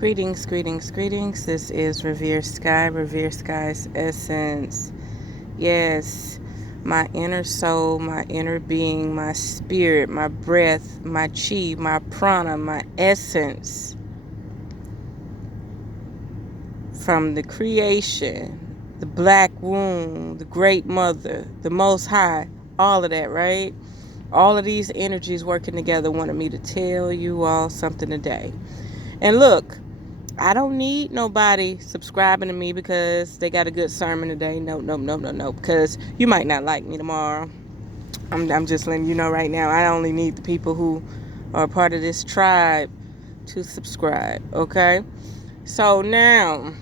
Greetings, greetings, greetings. This is Revere Sky, Revere Sky's essence. Yes, my inner soul, my inner being, my spirit, my breath, my chi, my prana, my essence from the creation, the black womb, the great mother, the most high, all of that, right? All of these energies working together wanted me to tell you all something today. And look, I don't need nobody subscribing to me because they got a good sermon today. No. Because you might not like me tomorrow. I'm just letting you know right now. I only need the people who are part of this tribe to subscribe. Okay? So now,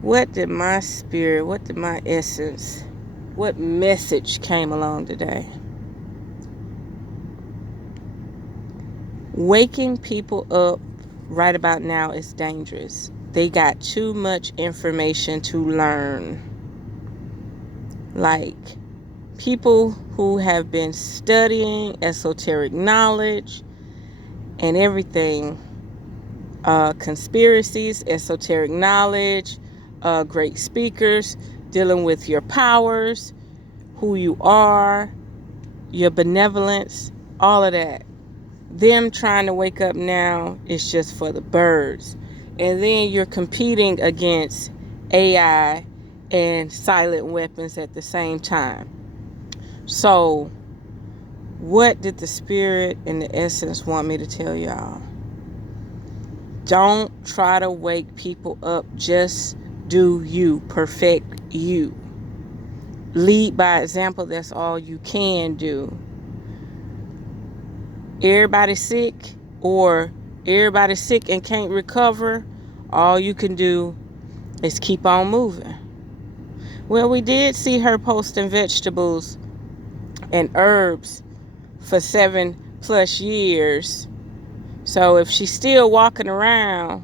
what did my spirit, what did my essence, what message came along today? Waking people up right about now is dangerous. They got too much information to learn. Like people who have been studying esoteric knowledge and everything, conspiracies, esoteric knowledge, great speakers, dealing with your powers, who you are, your benevolence, all of that. Them trying to wake up now is just for the birds. And then you're competing against AI and silent weapons at the same time. So, what did the spirit and the essence want me to tell y'all? Don't try to wake people up. Just do you. Perfect you. Lead by example. That's all you can do. Everybody sick or everybody sick and can't recover, all you can do is keep on moving. Well, we did see her posting vegetables and herbs for 7+ years. So if she's still walking around,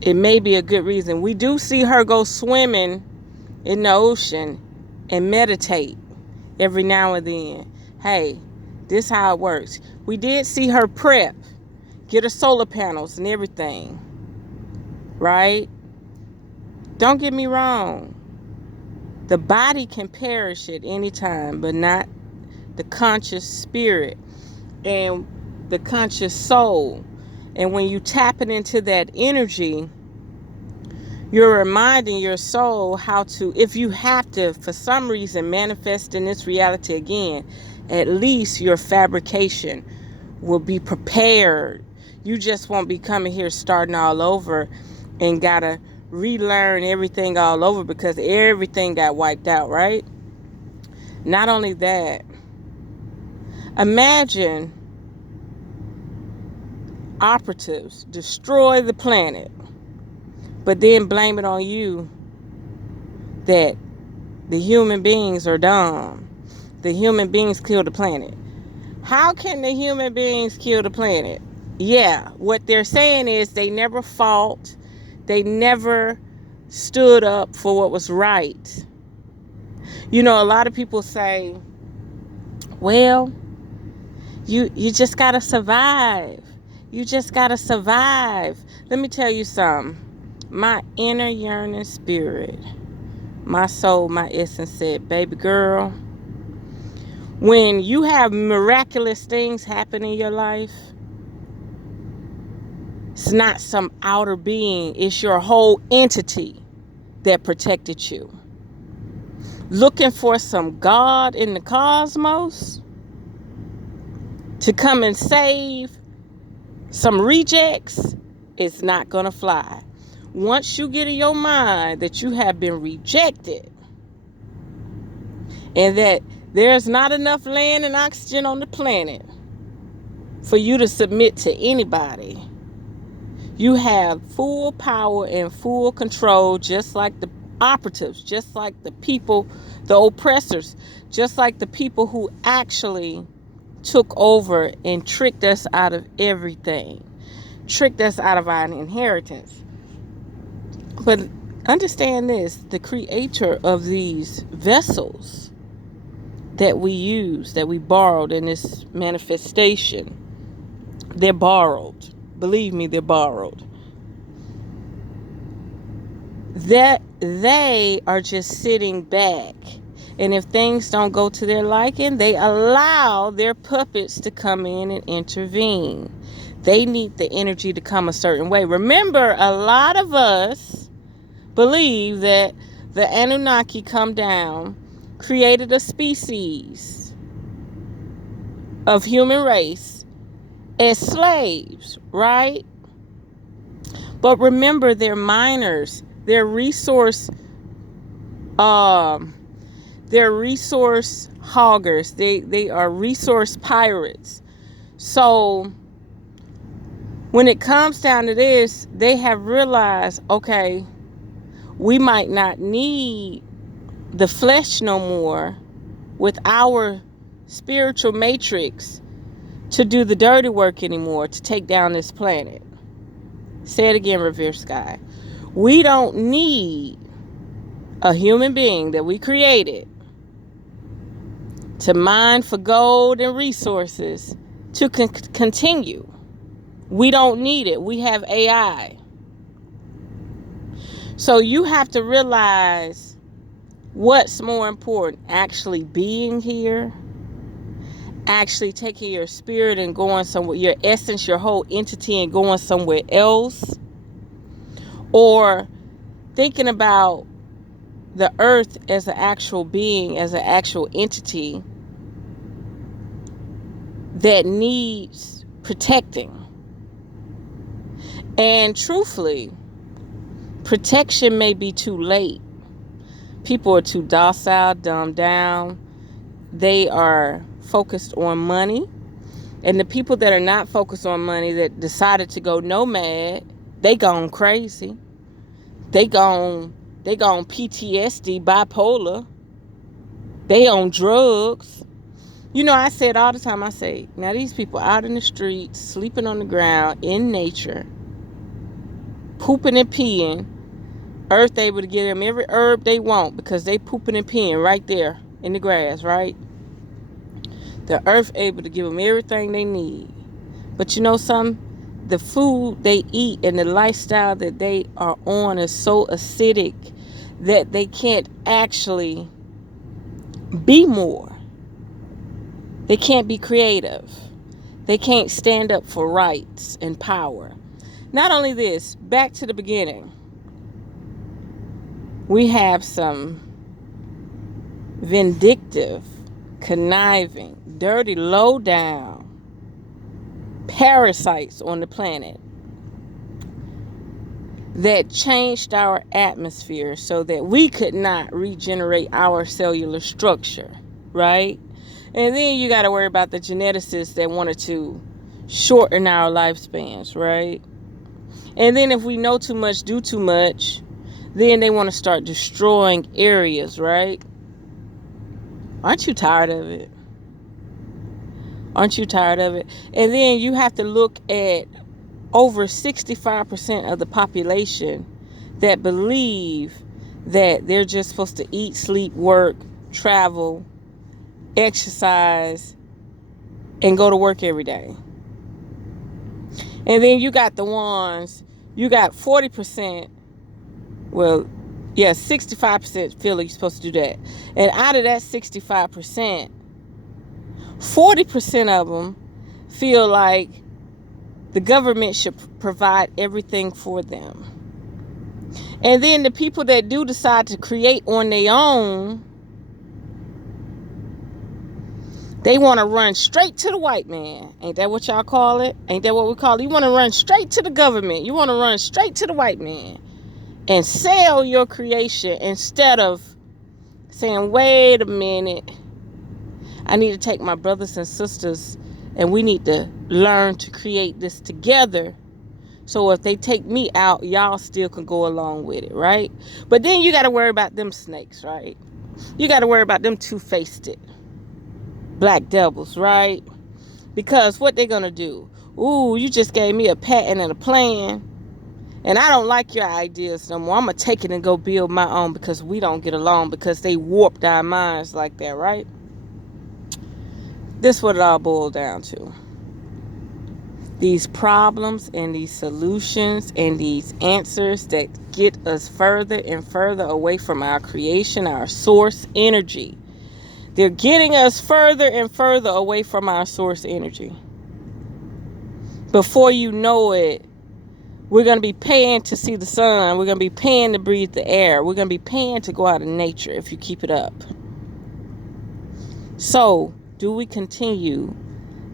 it may be a good reason. We do see her go swimming in the ocean and meditate every now and then. Hey, this how it works. We did see her prep, get her solar panels and everything, right? Don't get me wrong. The body can perish at any time, but not the conscious spirit and the conscious soul. And when you tap it into that energy, you're reminding your soul how to, if you have to, for some reason, manifest in this reality again, at least your fabrication will be prepared. You just won't be coming here starting all over and gotta relearn everything all over because everything got wiped out, right? Not only that, imagine operatives destroy the planet, but then blame it on you that the human beings are dumb. The human beings kill the planet. How can the human beings kill the planet? Yeah, what they're saying is they never fought. They never stood up for what was right. You know, a lot of people say, well, you just got to survive. You just got to survive. Let me tell you something. My inner yearning spirit, my soul, my essence said, baby girl, when you have miraculous things happen in your life, it's not some outer being. It's your whole entity that protected you. Looking for some God in the cosmos to come and save some rejects is not going to fly. Once you get in your mind that you have been rejected and that there's not enough land and oxygen on the planet for you to submit to anybody, you have full power and full control, just like the operatives, just like the people, the oppressors, just like the people who actually took over and tricked us out of everything, tricked us out of our inheritance. But understand this, the creator of these vessels that we use, that we borrowed in this manifestation, they're borrowed. Believe me, they're borrowed. That they are just sitting back. And if things don't go to their liking, they allow their puppets to come in and intervene. They need the energy to come a certain way. Remember, a lot of us believe that the Anunnaki come down, created a species of human race as slaves, right? But remember, they're miners. They're resource hoggers. They are resource pirates. So when it comes down to this, they have realized, okay, we might not need the flesh no more with our spiritual matrix to do the dirty work anymore, to take down this planet. Say it again, Revere Sky. We don't need a human being that we created to mine for gold and resources to continue. We don't need it. We have AI. So you have to realize what's more important, actually being here, actually taking your spirit and going somewhere, your essence, your whole entity, and going somewhere else, or thinking about the earth as an actual being, as an actual entity that needs protecting. And truthfully, protection may be too late. People are too docile, dumbed down. They are focused on money. And the people that are not focused on money, that decided to go nomad, they gone crazy. They gone PTSD, bipolar. They on drugs. You know, I say it all the time. I say, now these people out in the streets, sleeping on the ground, in nature, pooping and peeing, earth able to give them every herb they want because they pooping and peeing right there in the grass, right? The earth able to give them everything they need. But you know something? The food they eat and the lifestyle that they are on is so acidic that they can't actually be more. They can't be creative. They can't stand up for rights and power. Not only this, back to the beginning. We have some vindictive, conniving, dirty, low-down parasites on the planet that changed our atmosphere so that we could not regenerate our cellular structure, right? And then you got to worry about the geneticists that wanted to shorten our lifespans, right? And then if we know too much, do too much, then they want to start destroying areas, right? Aren't you tired of it? Aren't you tired of it? And then you have to look at over 65% of the population that believe that they're just supposed to eat, sleep, work, travel, exercise, and go to work every day. And then you got the ones, you got 40%, well, yeah, 65% feel like you're supposed to do that. And out of that 65%, 40% of them feel like the government should provide everything for them. And then the people that do decide to create on their own, they want to run straight to the white man. Ain't that what y'all call it? Ain't that what we call it? You want to run straight to the government. You want to run straight to the white man and sell your creation instead of saying, wait a minute, I need to take my brothers and sisters and we need to learn to create this together. So if they take me out, y'all still can go along with it, right? But then you got to worry about them snakes, right? You got to worry about them two-faced black devils, right? Because what they going to do? Ooh, you just gave me a patent and a plan, and I don't like your ideas no more. I'm going to take it and go build my own because we don't get along, because they warped our minds like that, right? This is what it all boiled down to. these problems and these solutions and these answers that get us further and further away from our creation, our source energy. They're getting us further and further away from our source energy. Before you know it, we're going to be paying to see the sun. We're going to be paying to breathe the air. We're going to be paying to go out in nature if you keep it up. So, do we continue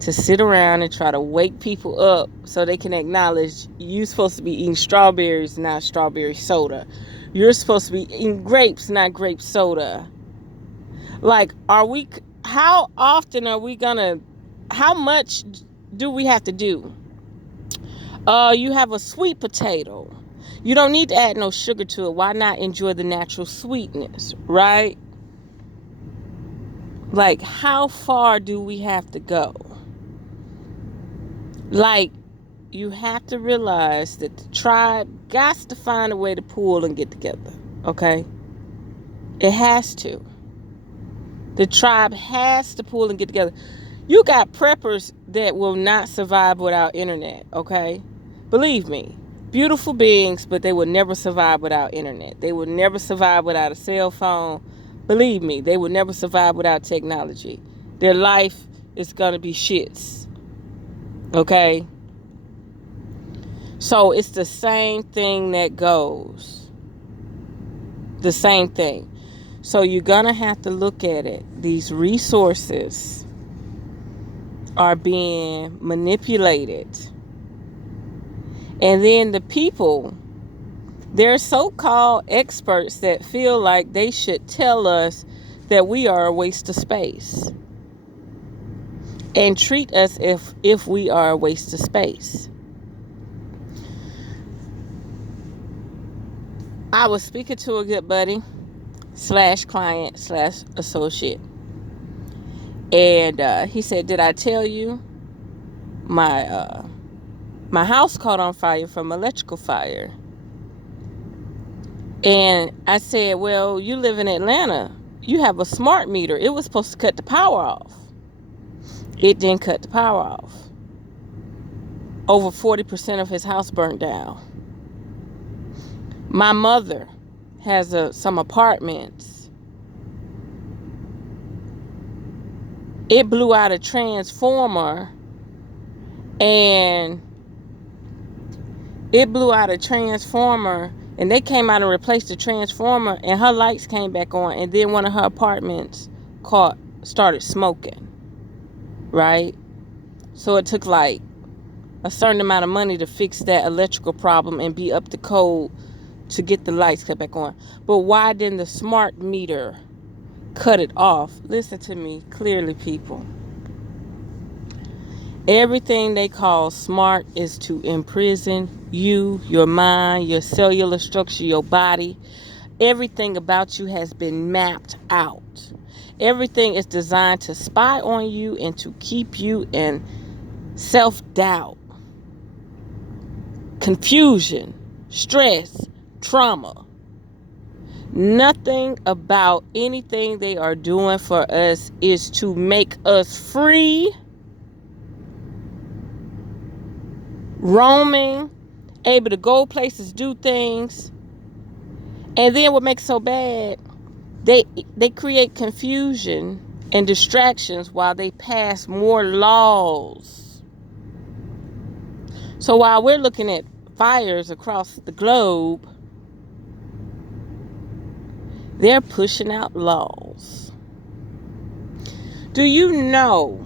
to sit around and try to wake people up so they can acknowledge you're supposed to be eating strawberries, not strawberry soda? You're supposed to be eating grapes, not grape soda. Like, how often are we gonna, how much do we have to do? You have a sweet potato. You don't need to add no sugar to it. Why not enjoy the natural sweetness, right? Like, how far do we have to go? Like, you have to realize that the tribe got to find a way to pull and get together, okay? It has to. The tribe has to pull and get together. You got preppers that will not survive without internet, okay? Believe me, beautiful beings, but they will never survive without internet. They will never survive without a cell phone. Believe me, they will never survive without technology. Their life is going to be shits, okay? So it's the same thing that goes. The same thing. So you're going to have to look at it. These resources are being manipulated. And then the people, they're so-called experts that feel like they should tell us that we are a waste of space. And treat us if we are a waste of space. I was speaking to a good buddy / client / associate. And he said, did I tell you my house caught on fire from electrical fire? And I said, well, you live in Atlanta. You have a smart meter. It was supposed to cut the power off. It didn't cut the power off. Over 40% of his house burnt down. My mother has some apartments. It blew out a transformer, and they came out and replaced the transformer, and her lights came back on, and then one of her apartments started smoking, right? So it took like a certain amount of money to fix that electrical problem and be up to code to get the lights cut back on. But why didn't the smart meter cut it off? Listen to me clearly, people. Everything they call smart is to imprison you, your mind, your cellular structure, your body. Everything about you has been mapped out. Everything is designed to spy on you and to keep you in self-doubt, confusion, stress, trauma. Nothing about anything they are doing for us is to make us free, roaming, able to go places, do things. And then what makes so bad, they create confusion and distractions while they pass more laws. So while we're looking at fires across the globe, they're pushing out laws. Do you know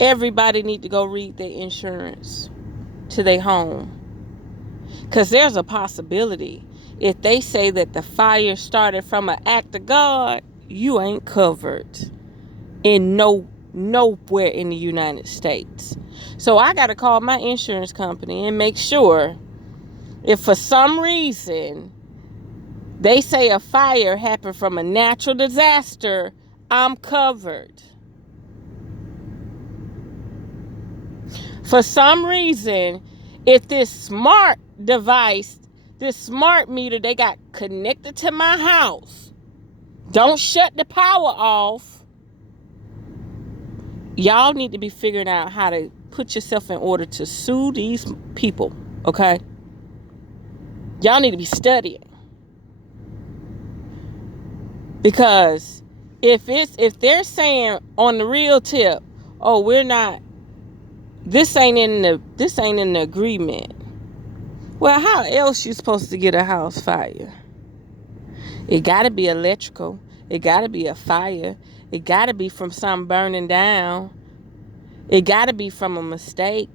everybody need to go read their insurance to their home? Because there's a possibility if they say that the fire started from an act of God, you ain't covered in nowhere in the United States. So I got to call my insurance company and make sure if for some reason they say a fire happened from a natural disaster, I'm covered. For some reason, if this smart device, this smart meter they got connected to my house, don't shut the power off, y'all need to be figuring out how to put yourself in order to sue these people, okay? Y'all need to be studying. Because if they're saying on the real tip, oh, this ain't in the agreement. Well, how else you supposed to get a house fire? It got to be electrical. It got to be a fire. It got to be from something burning down. It got to be from a mistake.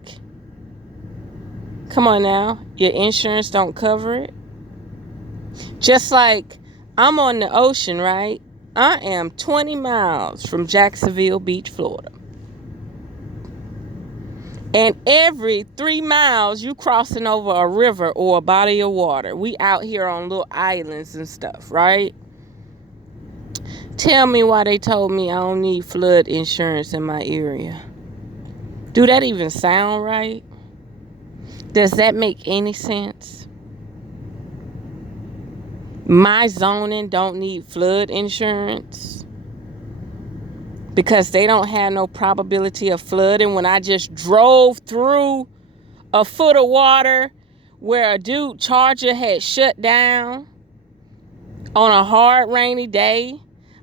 Come on now. Your insurance don't cover it. Just like I'm on the ocean, right? I am 20 miles from Jacksonville Beach, Florida. And every 3 miles, you crossing over a river or a body of water. We out here on little islands and stuff, right? Tell me why they told me I don't need flood insurance in my area. Do that even sound right? Does that make any sense? My zoning don't need flood insurance because they don't have no probability of flooding. When I just drove through a foot of water where a dude Charger had shut down on a hard rainy day,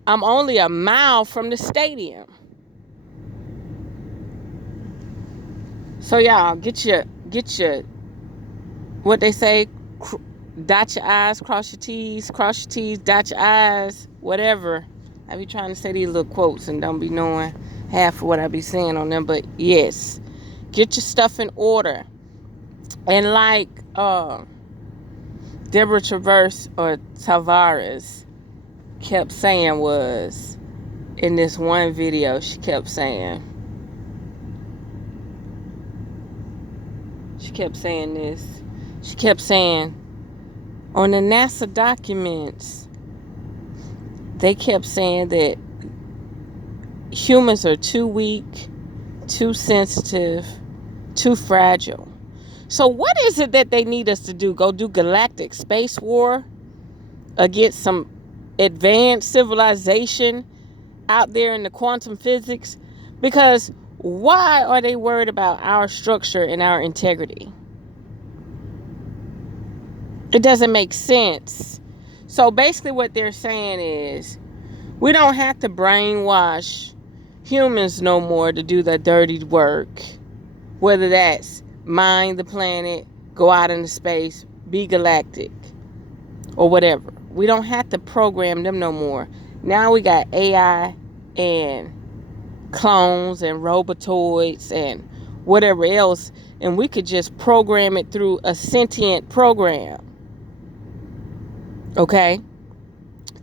I'm only a mile from the stadium. So y'all get your what they say, dot your I's, cross your T's, dot your I's, whatever. I be trying to say these little quotes and don't be knowing half of what I be saying on them. But yes, get your stuff in order. And like Deborah Tavares kept saying was, in this one video, she kept saying this. She kept saying, on the NASA documents, they kept saying that humans are too weak, too sensitive, too fragile. So what is it that they need us to do? Go do galactic space war against some advanced civilization out there in the quantum physics? Because why are they worried about our structure and our integrity? It doesn't make sense. So basically what they're saying is, we don't have to brainwash humans no more to do the dirty work. Whether that's mine the planet, go out into space, be galactic, or whatever. We don't have to program them no more. Now we got AI and clones and robotoids and whatever else, and we could just program it through a sentient program. Okay?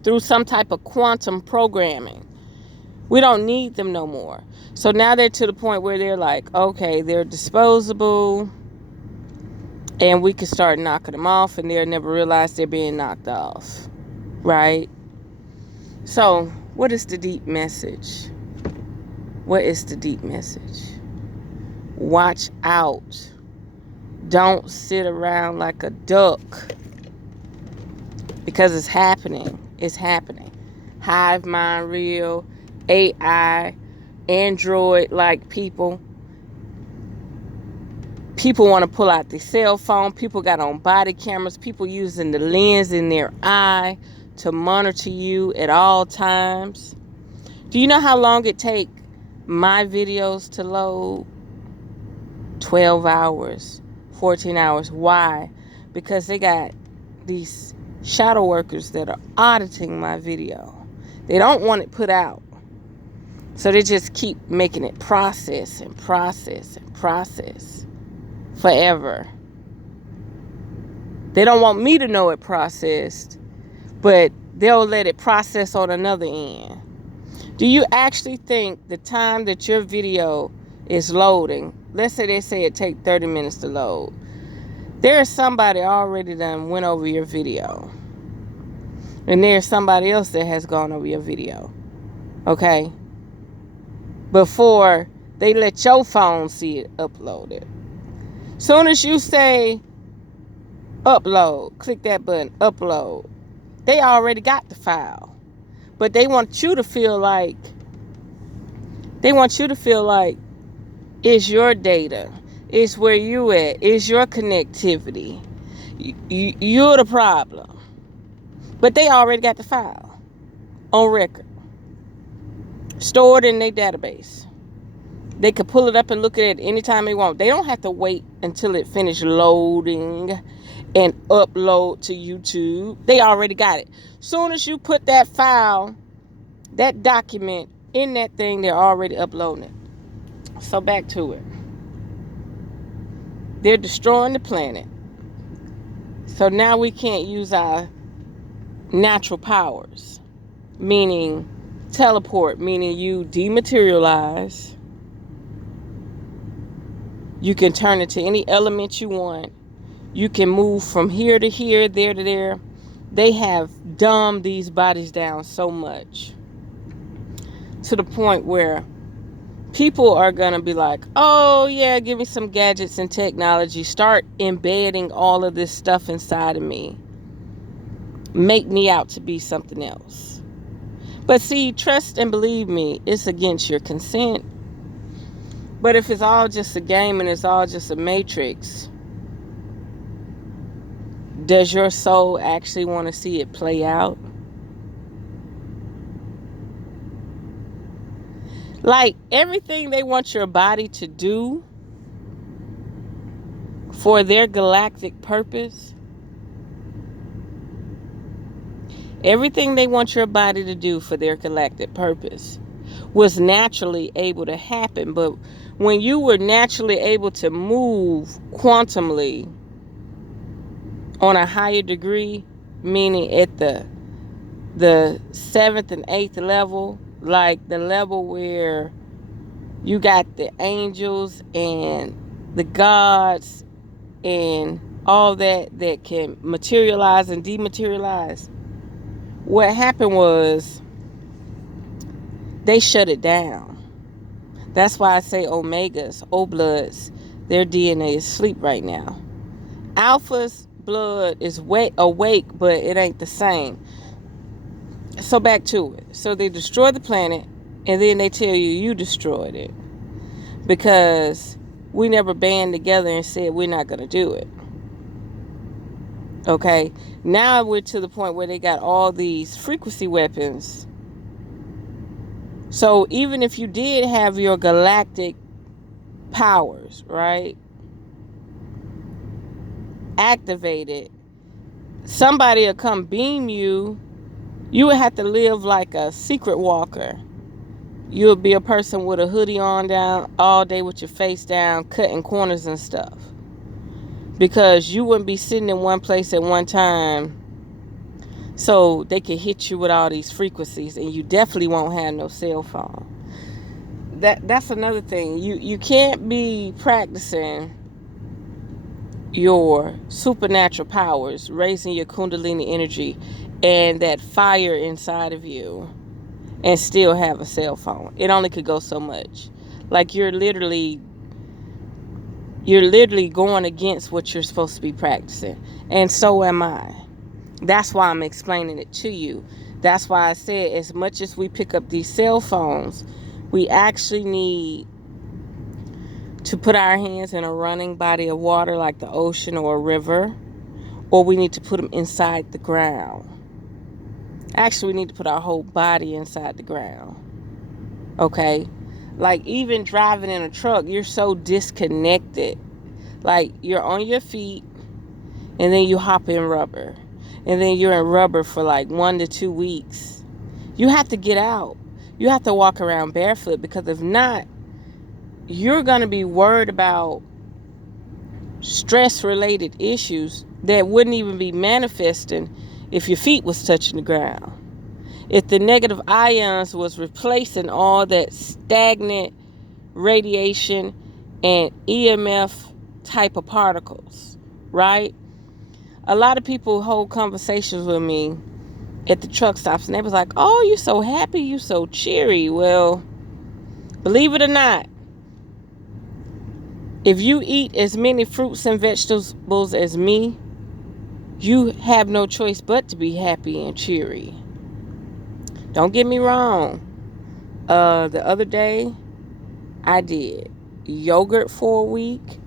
Through some type of quantum programming. We don't need them no more. So now they're to the point where they're like, okay, they're disposable, and we can start knocking them off, and they'll never realize they're being knocked off. Right? So, what is the deep message? What is the deep message? Watch out. Don't sit around like a duck. Because it's happening. It's happening. Hive mind real, AI, Android-like people. People want to pull out their cell phone. People got on body cameras. People using the lens in their eye to monitor you at all times. Do you know how long it takes my videos to load? 12 hours, 14 hours. Why? Because they got these shadow workers that are auditing my video. They don't want it put out. So they just keep making it process and process and process forever. They don't want me to know it processed, but they'll let it process on another end. Do you actually think the time that your video is loading, let's say they say it take 30 minutes to load, there's somebody already done went over your video. And there's somebody else that has gone over your video. Okay? Before they let your phone see it uploaded. Soon as you say upload, click that button, upload, they already got the file. But they want you to feel like It's your data. It's where you at. It's your connectivity. You're the problem. But they already got the file on record, stored in their database. They could pull it up and look at it anytime they want. They don't have to wait until it finished loading and upload to YouTube. They already got it. Soon as you put that file, that document in that thing, they're already uploading it. So back to it. They're destroying the planet. So now we can't use our natural powers, meaning teleport, meaning you dematerialize. You can turn into any element you want. You can move from here to here, there to there. They have dumbed these bodies down so much to the point where people are going to be like, oh yeah, give me some gadgets and technology. Start embedding all of this stuff inside of me. Make me out to be something else. But see, trust and believe me, it's against your consent. But if it's all just a game and it's all just a matrix, does your soul actually want to see it play out? Like everything they want your body to do for their galactic purpose, everything they want your body to do for their galactic purpose was naturally able to happen. But when you were naturally able to move quantumly on a higher degree, meaning at the 7th and 8th level, like the level where you got the angels and the gods and all that can materialize and dematerialize, what happened was they shut it down. That's why I say omegas, O-bloods, their DNA is asleep right now. Alpha's blood is awake, but it ain't the same. So back to it. So they destroy the planet, and then they tell you destroyed it. Because we never band together and said we're not going to do it. Okay? Now we're to the point where they got all these frequency weapons. So even if you did have your galactic powers, right, activated, somebody will come beam you. You would have to live like a secret walker. You would be a person with a hoodie on down all day with your face down, cutting corners and stuff. Because you wouldn't be sitting in one place at one time, so they can hit you with all these frequencies, and you definitely won't have no cell phone. That's another thing. You can't be practicing your supernatural powers, raising your kundalini energy and that fire inside of you, and still have a cell phone. It only could go so much. Like you're literally going against what you're supposed to be practicing. And so am I. That's why I'm explaining it to you. That's why I said, as much as we pick up these cell phones, we actually need to put our hands in a running body of water like the ocean or a river, or we need to put them inside the ground. Actually, we need to put our whole body inside the ground. Okay? Like even driving in a truck, you're so disconnected. Like you're on your feet, and then you hop in rubber. And then you're in rubber for like 1 to 2 weeks. You have to get out. You have to walk around barefoot, because if not, you're going to be worried about stress-related issues that wouldn't even be manifesting if your feet was touching the ground. If the negative ions was replacing all that stagnant radiation and EMF type of particles, right? A lot of people hold conversations with me at the truck stops, and they was like, oh, you're so happy, you're so cheery. Well, believe it or not, if you eat as many fruits and vegetables as me, you have no choice but to be happy and cheery. Don't get me wrong. The other day, I did. yogurt for a week.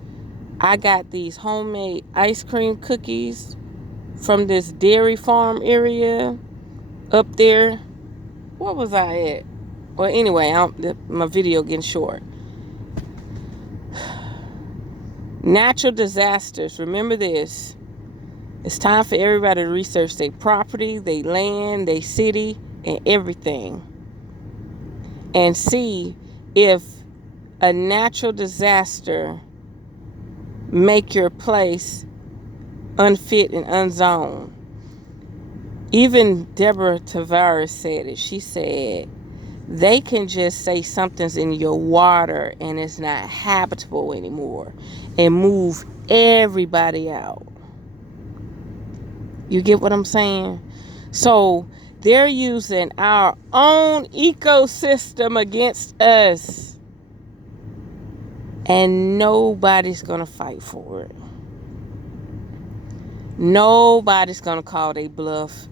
I got these homemade ice cream cookies from this dairy farm area up there. Where was I at? Well, anyway, my video getting short. Natural disasters. Remember this. It's time for everybody to research their property, their land, their city, and everything. And see if a natural disaster make your place unfit and unzoned. Even Deborah Tavares said it. She said, they can just say something's in your water and it's not habitable anymore and move everybody out. You get what I'm saying? So they're using our own ecosystem against us. And nobody's going to fight for it. Nobody's going to call their bluff.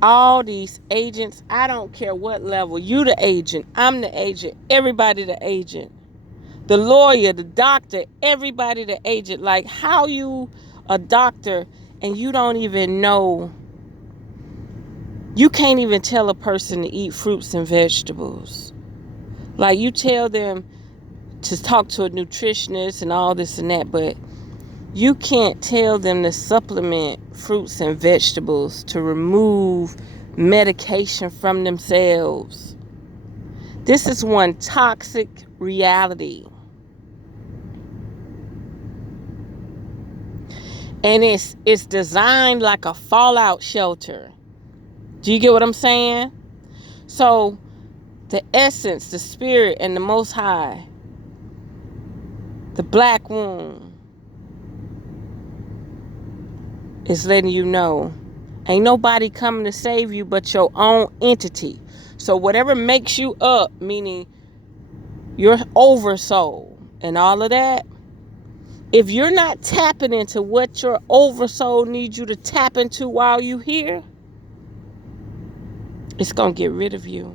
All these agents, I don't care what level. You the agent. I'm the agent. Everybody the agent. The lawyer, the doctor, everybody the agent. Like, how you a doctor and you don't even know, you can't even tell a person to eat fruits and vegetables. Like, you tell them to talk to a nutritionist and all this and that, but you can't tell them to supplement fruits and vegetables to remove medication from themselves. This is one toxic reality. And it's designed like a fallout shelter. Do you get what I'm saying? So the essence, the spirit, and the Most High, the black womb, is letting you know ain't nobody coming to save you but your own entity. So whatever makes you up, meaning your oversoul and all of that, if you're not tapping into what your oversoul needs you to tap into while you here, it's going to get rid of you.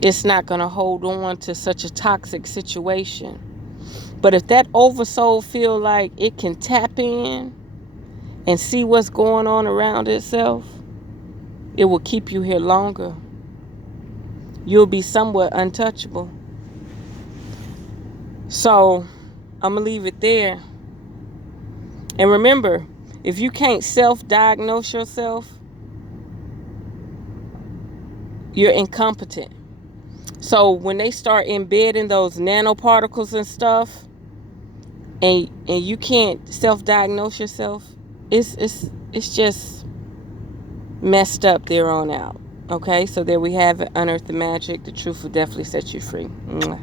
It's not going to hold on to such a toxic situation. But if that oversoul feel like it can tap in and see what's going on around itself, it will keep you here longer. You'll be somewhat untouchable. So I'm going to leave it there. And remember, if you can't self-diagnose yourself, you're incompetent. So when they start embedding those nanoparticles and stuff, and you can't self-diagnose yourself, it's just messed up there on out. Okay, so there we have it. Unearth the magic. The truth will definitely set you free. Mwah.